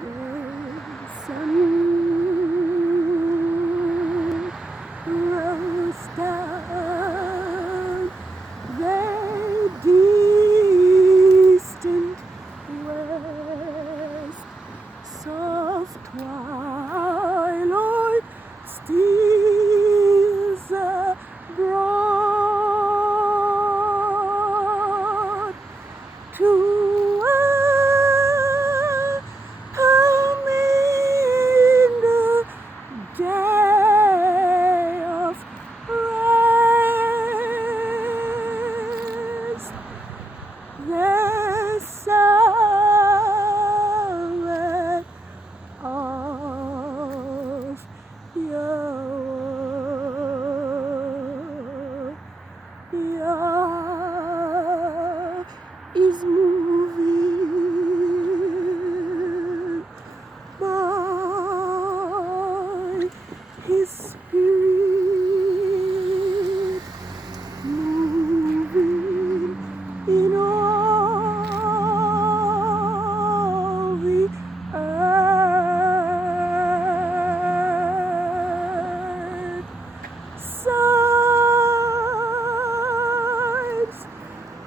The sun rose down the distant west. Soft twilight steals abroad to welcome in the day of rest. The Sabbath of Yahweh. Yah is moving by His Spirit, moving in all the earth. Signs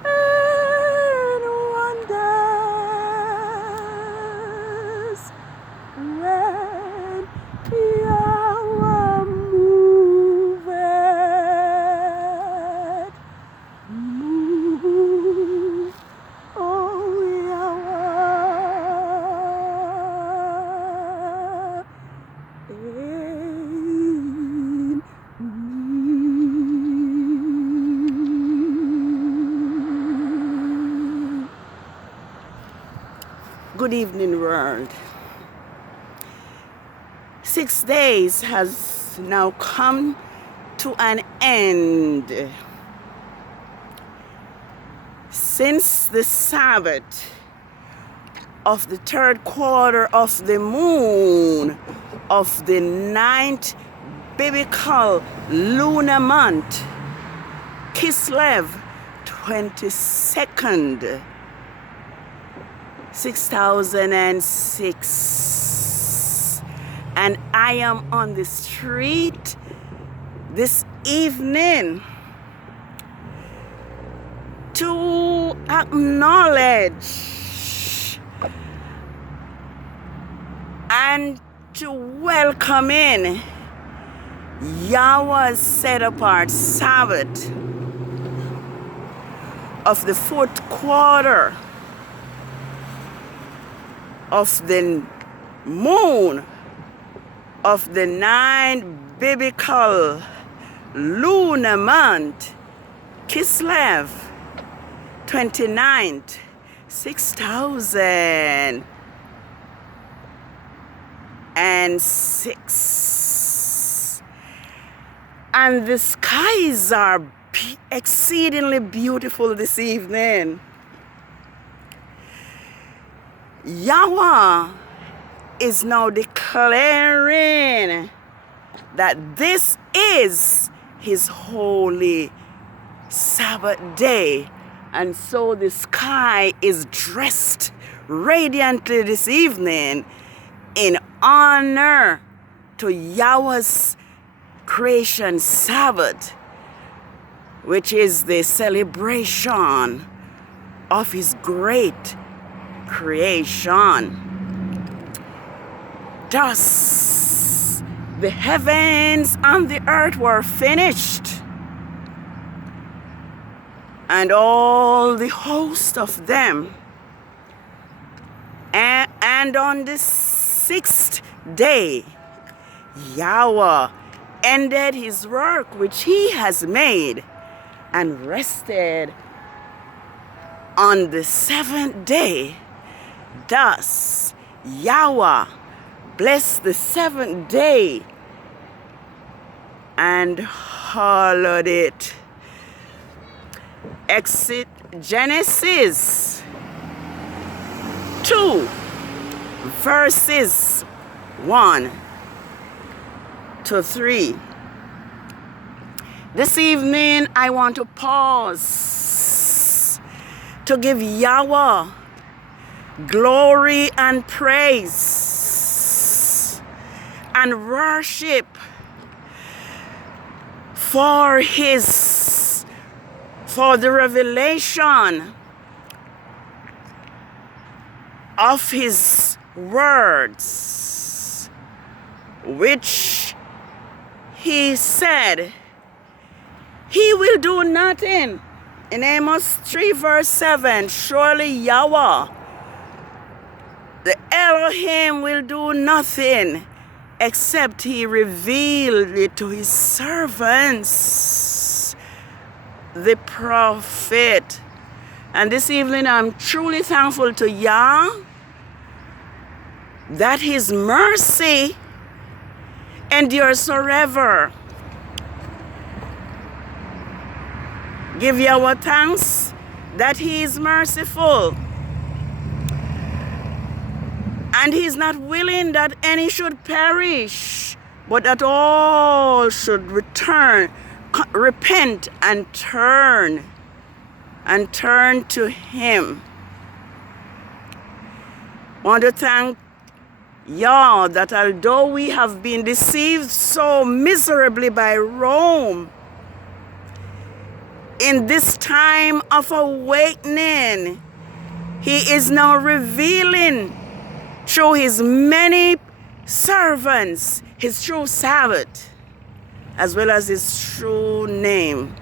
and wonders when Yahweh moveth. Move, oh Yahweh, in me. Good evening, world. 6 days has now come to an end since the Sabbath of the third quarter of the moon of the 9th biblical lunar month, KISLEV 22nd, 6006. And I am on the street this evening to acknowledge and to welcome in Yahweh's set apart Sabbath of the fourth quarter of the moon of the 9th biblical lunar month, KISLEV 29th, 6006. And the skies are exceedingly beautiful this evening. Yahweh is now declaring that this is His holy Sabbath day. And so the sky is dressed radiantly this evening in honor to Yahweh's creation Sabbath, which is the celebration of His great creation. Thus, the heavens and the earth were finished, and all the host of them. And on the 6th day, Yahweh ended His work which He has made and rested on the 7th day. Thus, Yahweh blessed the 7th day and hallowed it. Genesis 2 verses 1 to 3. This evening I want to pause to give Yahweh glory and praise and worship for the revelation of his words, which he said he will do nothing. In Amos 3 verse 7, surely Yahweh, the Elohim, will do nothing except he revealed it to his servants, the prophet. And this evening I'm truly thankful to Yah that his mercy endures forever. Give Yahweh thanks that he is merciful. And he is not willing that any should perish, but that all should repent and turn to him. I want to thank Yah that although we have been deceived so miserably by Rome, in this time of awakening, he is now revealing through his many servants his true Sabbath, as well as his true name.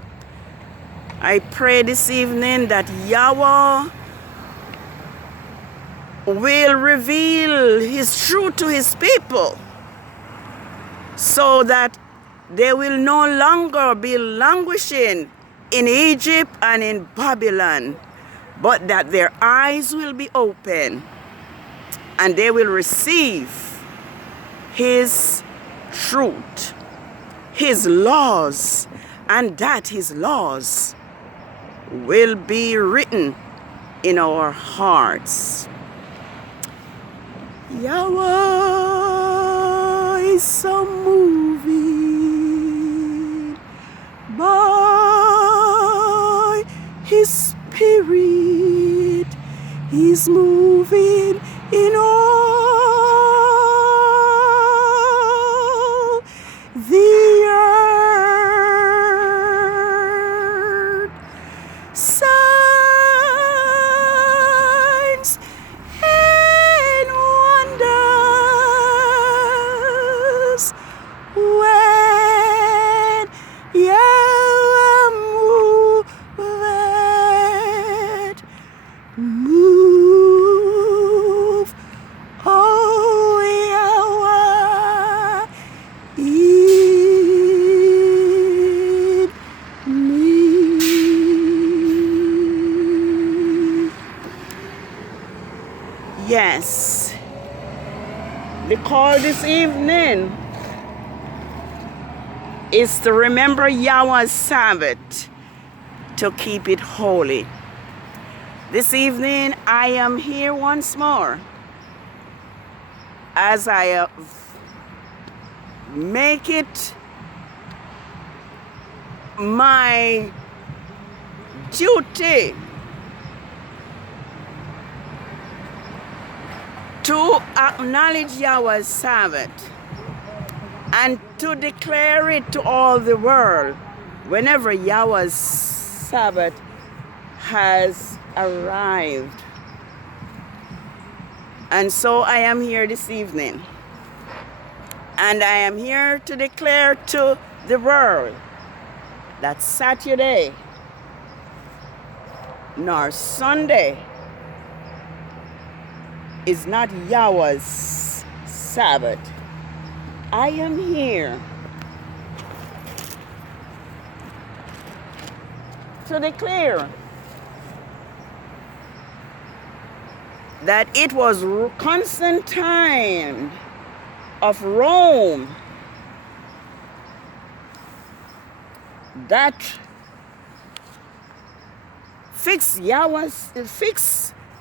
I pray this evening that Yahweh will reveal his truth to his people, so that they will no longer be languishing in Egypt and in Babylon, but that their eyes will be open and they will receive his truth, his laws, and that his laws will be written in our hearts. Yahweh is so moving by his spirit. He's moving in all the earth. Signs and wonders when Yahweh moveth. Move, oh Yahweh, in me. Yes, the call this evening is to remember Yahweh's Sabbath, to keep it holy. This evening, I am here once more as I make it my duty to acknowledge Yahweh's Sabbath and to declare it to all the world whenever Yahweh's Sabbath has arrived. And so I am here this evening, and I am here to declare to the world that Saturday nor Sunday is not Yahweh's Sabbath. I am here to declare that it was Constantine of Rome that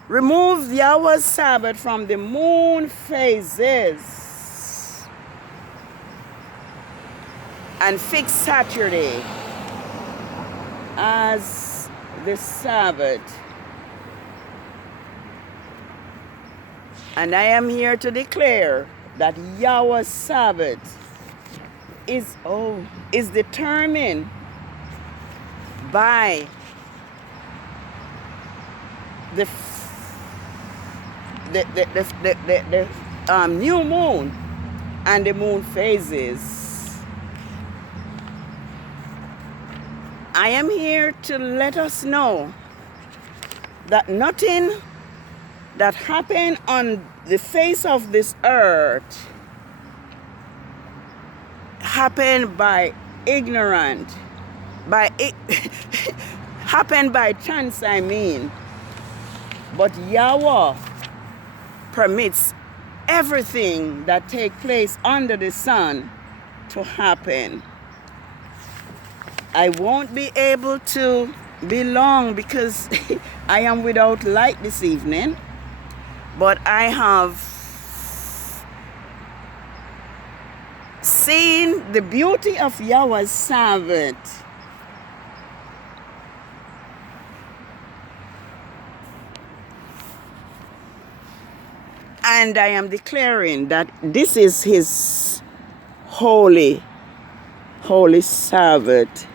removed Yahweh's Sabbath from the moon phases and fixed Saturday as the Sabbath. And I am here to declare that Yahweh's Sabbath is determined by the new moon and the moon phases. I am here to let us know that nothing that happened on the face of this earth happened by ignorant, happened by chance, I mean. But Yahweh permits everything that takes place under the sun to happen. I won't be able to be long because I am without light this evening, but I have seen the beauty of Yahweh's Sabbath. And I am declaring that this is his holy Sabbath.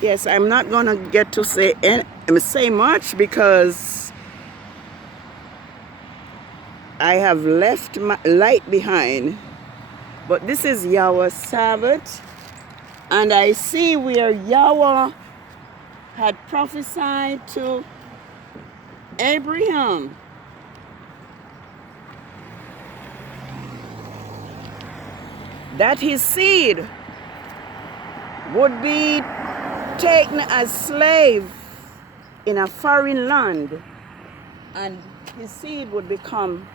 Yes, I'm not going to get to say much because I have left my light behind. But this is Yahweh's Sabbath. And I see where Yahweh had prophesied to Abraham that his seed would be taken as slave in a foreign land, and his seed would become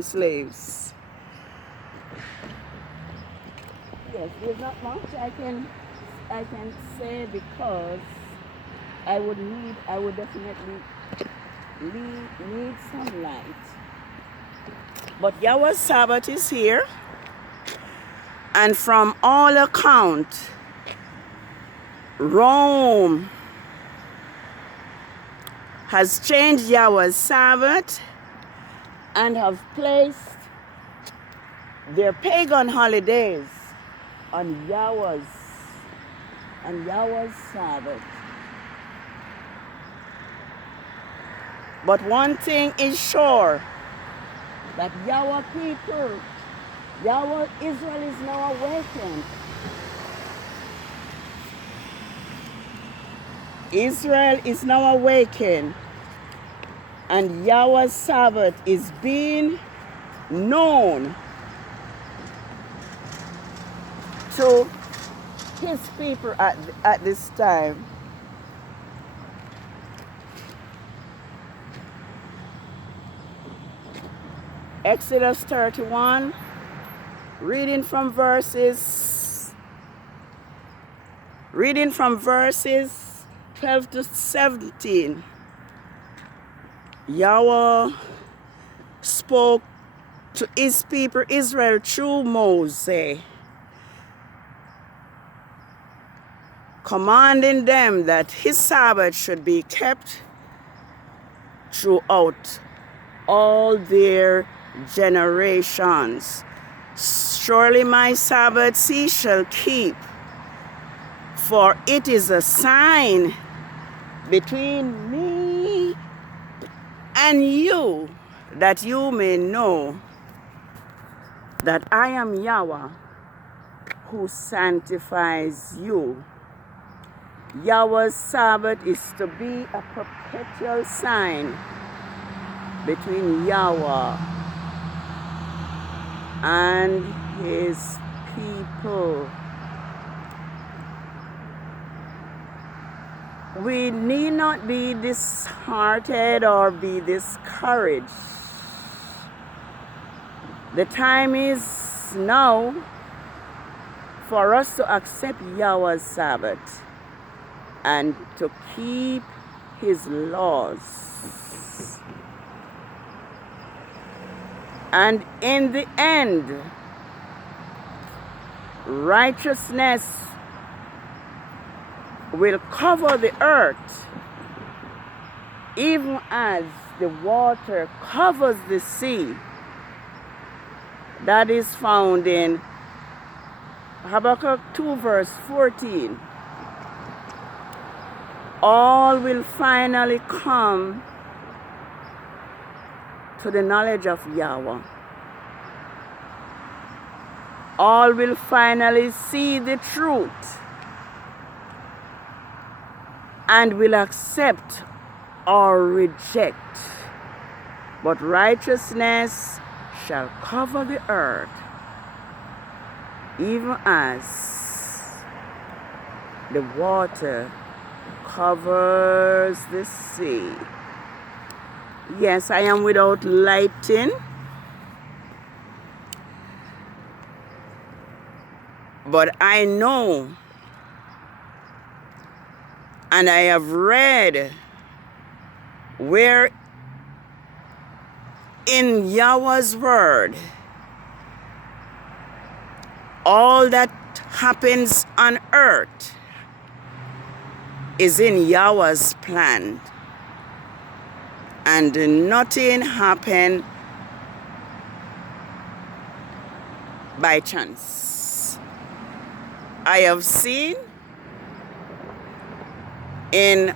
slaves. Yes, there's not much I can say because I would definitely need some light. But Yahweh's Sabbath is here, and from all account, Rome has changed Yahweh's Sabbath and have placed their pagan holidays on Yahweh's Sabbath. But one thing is sure, that Yahweh Israel is now awakened. Israel is now awakened, and Yahweh's Sabbath is being known to his people at this time. Exodus 31, reading from verses 12 to 17. Yahweh spoke to his people Israel through Moses, commanding them that his Sabbath should be kept throughout all their generations. Surely my Sabbaths ye shall keep, for it is a sign between me and you, that you may know that I am Yahweh who sanctifies you. Yahweh's Sabbath is to be a perpetual sign between Yahweh and his people. We need not be disheartened or be discouraged. The time is now for us to accept Yahweh's Sabbath and to keep his laws. And in the end, righteousness will cover the earth, even as the water covers the sea. That is found in Habakkuk 2 verse 14. All will finally come to the knowledge of Yahweh. All will finally see the truth and will accept or reject. But righteousness shall cover the earth, even as the water covers the sea. Yes, I am without lighting, but I know and I have read where in Yahweh's word all that happens on earth is in Yahweh's plan, and nothing happened by chance. I have seen in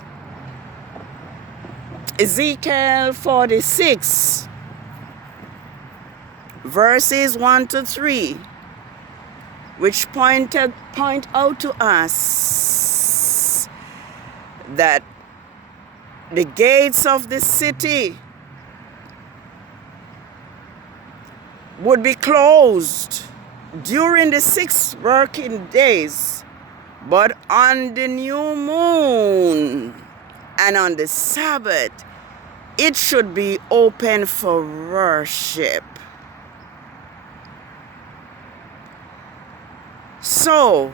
Ezekiel 46 verses 1 to 3, which point out to us that the gates of the city would be closed during the 6 working days, but on the new moon and on the Sabbath, it should be open for worship. So,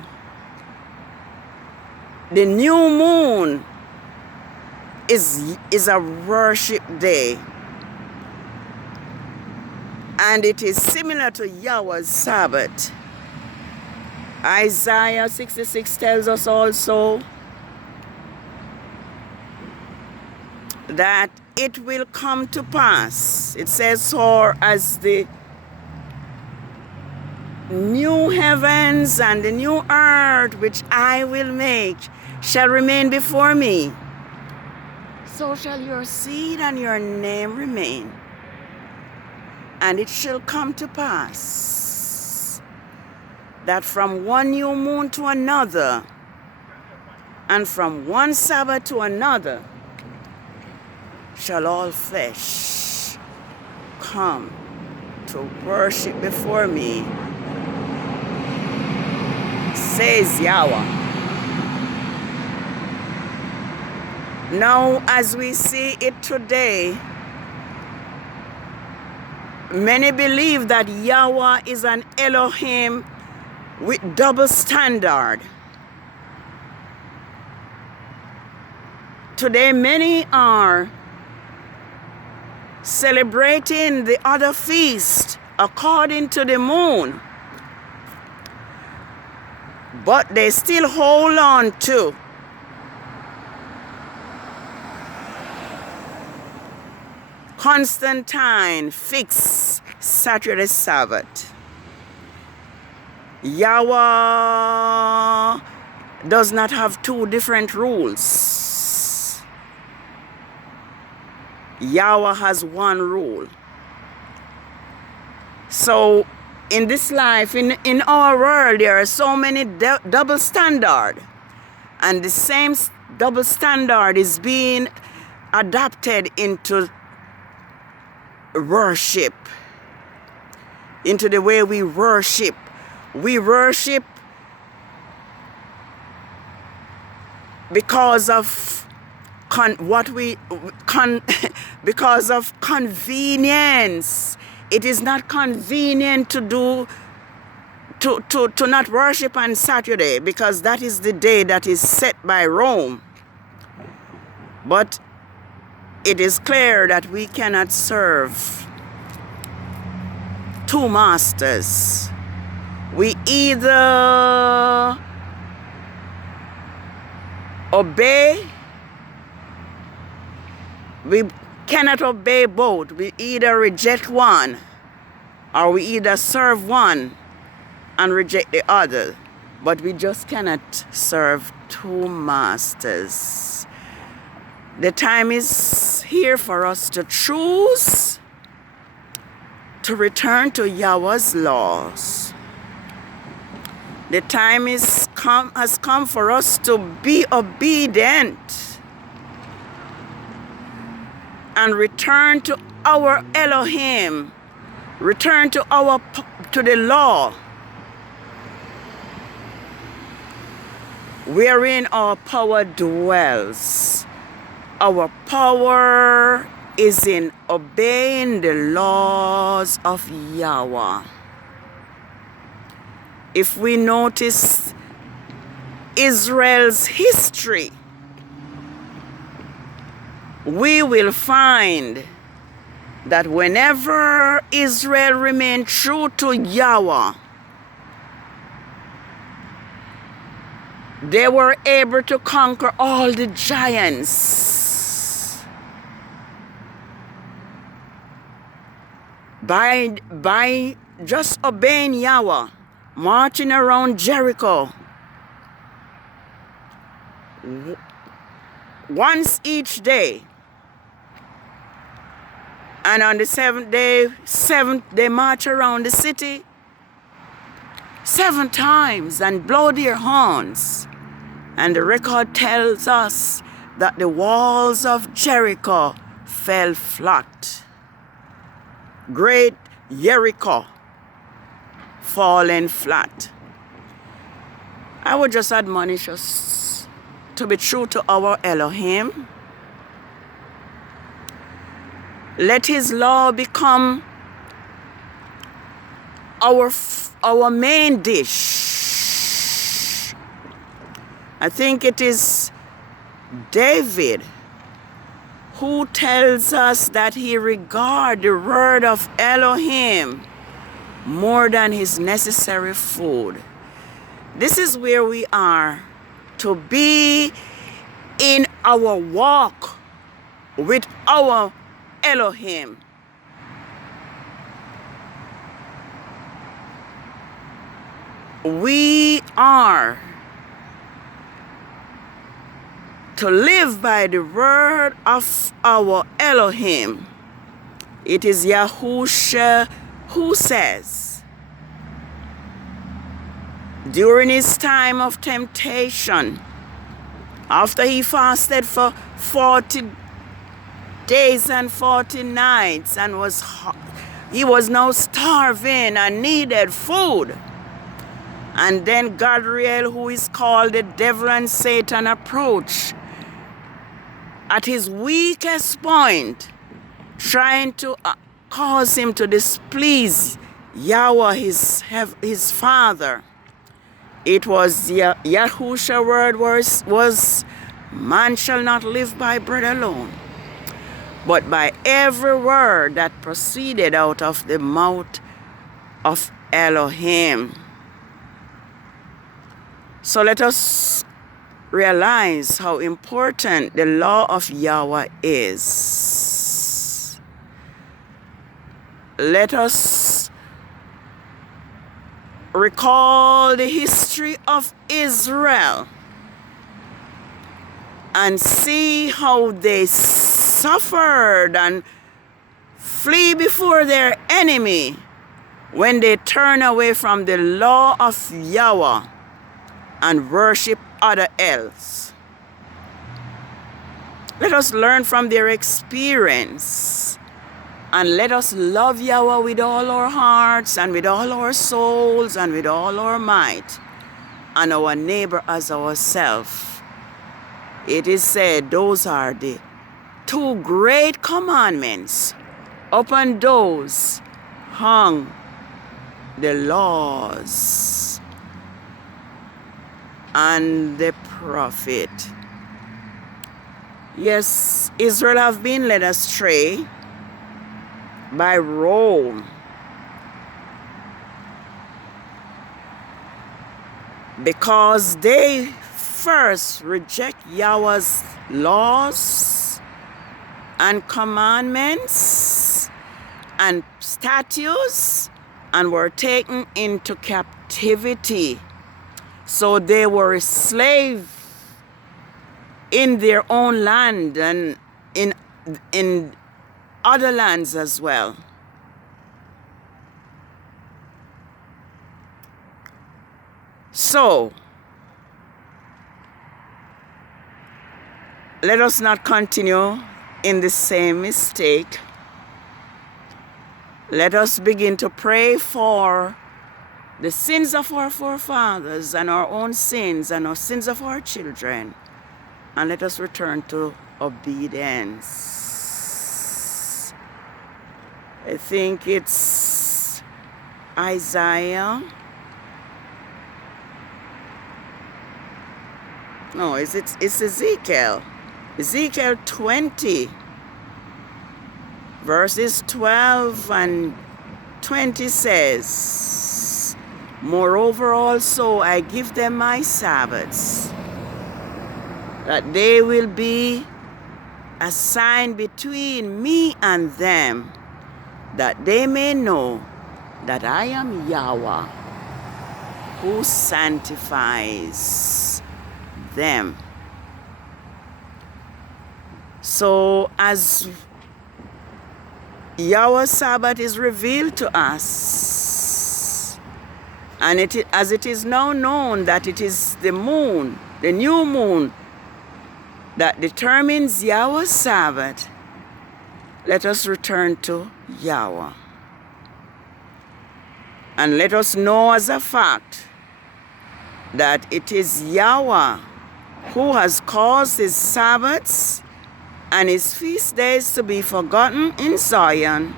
the new moon is a worship day. And it is similar to Yahweh's Sabbath. Isaiah 66 tells us also that it will come to pass. It says, "For as the new heavens and the new earth which I will make shall remain before me, so shall your seed and your name remain. And it shall come to pass that from one new moon to another, and from one Sabbath to another, shall all flesh come to worship before me, says Yahweh." Now, as we see it today, many believe that Yahweh is an Elohim with double standard. Today, many are celebrating the other feast according to the moon, but they still hold on to Constantine fixed Saturday Sabbath. Yahweh does not have two different rules. Yahweh has one rule. So in this life, in our world, there are so many double standards, and the same double standard is being adopted into worship, into the way we worship. We worship because of because of convenience. It is not convenient to not worship on Saturday, because that is the day that is set by Rome. But it is clear that we cannot serve two masters. We either obey We cannot obey both. We either reject one, or we either serve one and reject the other. But we just cannot serve two masters. The time is here for us to choose to return to Yahweh's laws. The time has come for us to be obedient and return to our Elohim, return to the law, wherein our power dwells. Our power is in obeying the laws of Yahweh. If we notice Israel's history, we will find that whenever Israel remained true to Yahweh, they were able to conquer all the giants by just obeying Yahweh, marching around Jericho once each day. And on the seventh, they march around the city 7 times and blow their horns. And the record tells us that the walls of Jericho fell flat. Great Jericho falling flat. I would just admonish us to be true to our Elohim. Let his law become our main dish. I think it is David who tells us that he regards the word of Elohim more than his necessary food. This is where we are to be in our walk with our Elohim. We are to live by the word of our Elohim. It is Yahusha who says, during his time of temptation, after he fasted for 40 days and 40 nights and he was now starving and needed food. And then Gabriel, who is called the devil and Satan, approached at his weakest point, trying to cause him to displease Yahweh, his father. It was Yahusha's word was, man shall not live by bread alone, but by every word that proceeded out of the mouth of Elohim. So let us realize how important the law of Yahweh is. Let us recall the history of Israel and see how they suffered and flee before their enemy when they turn away from the law of Yahweh and worship other else. Let us learn from their experience and let us love Yahweh with all our hearts and with all our souls and with all our might, and our neighbor as ourselves. It is said those are the 2 great commandments. Upon those hung the laws and the prophet. Yes, Israel have been led astray by Rome because they first reject Yahweh's laws and commandments and statutes and were taken into captivity. So they were a slave in their own land and in other lands as well. So let us not continue in the same mistake. Let us begin to pray for the sins of our forefathers and our own sins and our sins of our children. And let us return to obedience. I think it's Isaiah. No, it's Ezekiel. Ezekiel 20, verses 12 and 20 says, moreover also I give them my Sabbaths, that they will be a sign between me and them, that they may know that I am Yahweh, who sanctifies them. So as Yahweh's Sabbath is revealed to us, and as it is now known that it is the moon, the new moon, that determines Yahweh's Sabbath, let us return to Yahweh. And let us know as a fact that it is Yahweh who has caused his Sabbaths and his feast days to be forgotten in Zion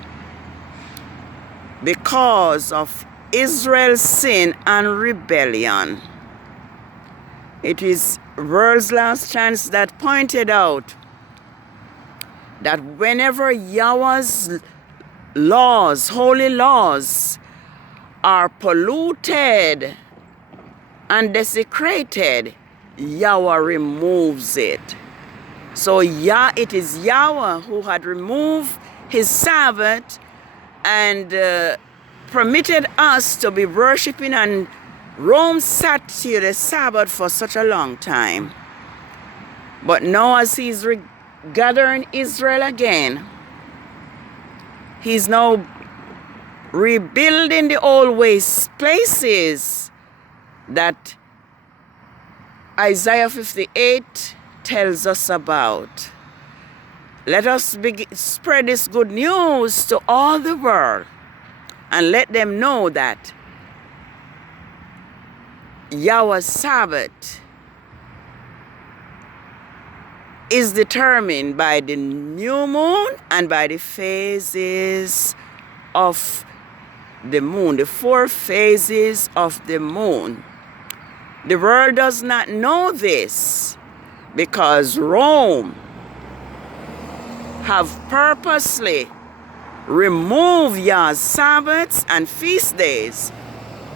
because of Israel's sin and rebellion. It is World's Last Chance that pointed out that whenever Yahweh's laws, holy laws, are polluted and desecrated, Yahweh removes it. So it is Yahweh who had removed his Sabbath and permitted us to be worshiping and Rome sat to the Sabbath for such a long time. But now as he's gathering Israel again, he's now rebuilding the old waste places that Isaiah 58 tells us about. Let us spread this good news to all the world and let them know that Yahweh's Sabbath is determined by the new moon and by the phases of the moon, the 4 phases of the moon. The world does not know this because Rome have purposely removed Yah's Sabbaths and feast days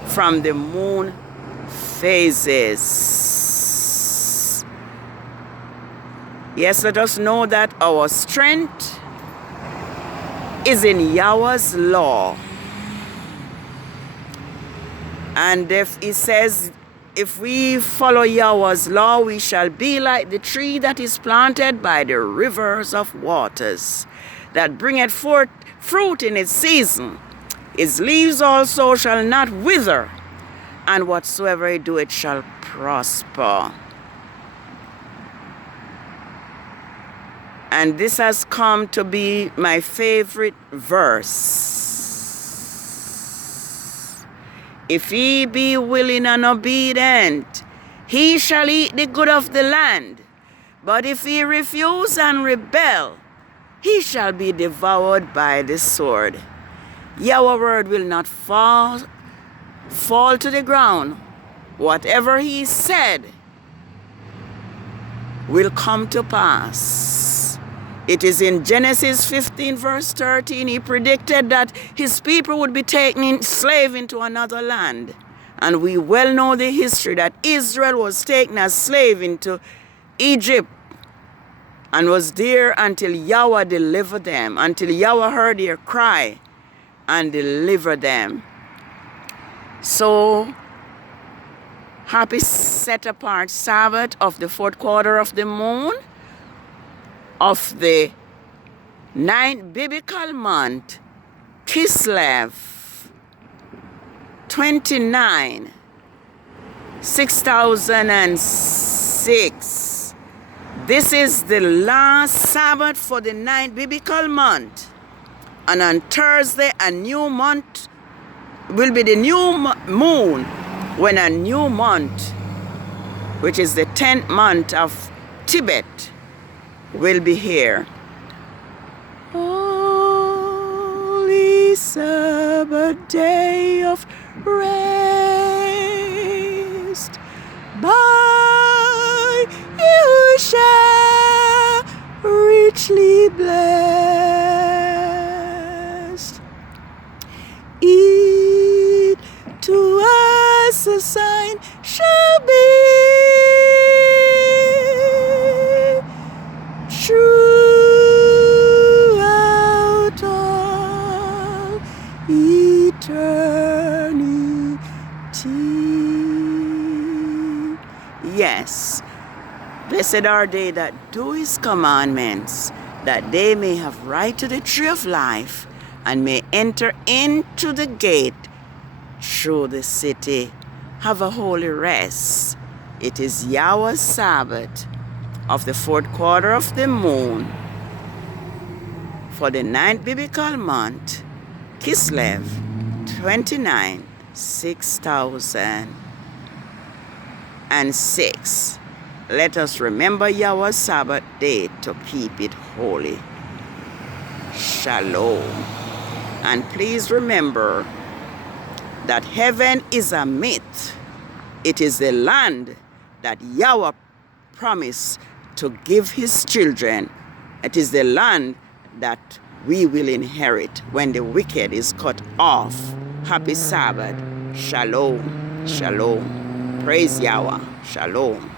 from the moon phases. Yes, let us know that our strength is in Yahweh's law. And if he says, if we follow Yahweh's law, we shall be like the tree that is planted by the rivers of waters, that bringeth forth fruit in its season. Its leaves also shall not wither, and whatsoever he doeth shall prosper. And this has come to be my favorite verse. If he be willing and obedient, he shall eat the good of the land. But if he refuse and rebel, he shall be devoured by the sword. Yahweh's word will not fall to the ground. Whatever he said will come to pass. It is in Genesis 15 verse 13, he predicted that his people would be taken slave into another land. And we well know the history that Israel was taken as slave into Egypt and was there until Yahweh delivered them, until Yahweh heard their cry and delivered them. So, happy set apart Sabbath of the 4th quarter of the moon of the 9th biblical month, KISLEV 29, 6006. This is the last Sabbath for the 9th biblical month. And on Thursday, a new month will be the new moon, when a new month, which is the 10th month of Tibet, will be here. Holy Sabbath day of rest, by you shall richly blessed. It to us a sign shall be throughout all eternity. Yes, blessed are they that do his commandments, that they may have right to the tree of life, and may enter into the gate through the city. Have a holy rest. It is Yahweh's Sabbath of the 4th quarter of the moon for the 9th biblical month, KISLEV 29, 6006. Let us remember Yahweh's Sabbath day to keep it holy. Shalom. And please remember that heaven is a myth. It is the land that Yahweh promised to give his children. It is the land that we will inherit when the wicked is cut off. Happy Sabbath. Shalom. Shalom. Praise Yahweh. Shalom.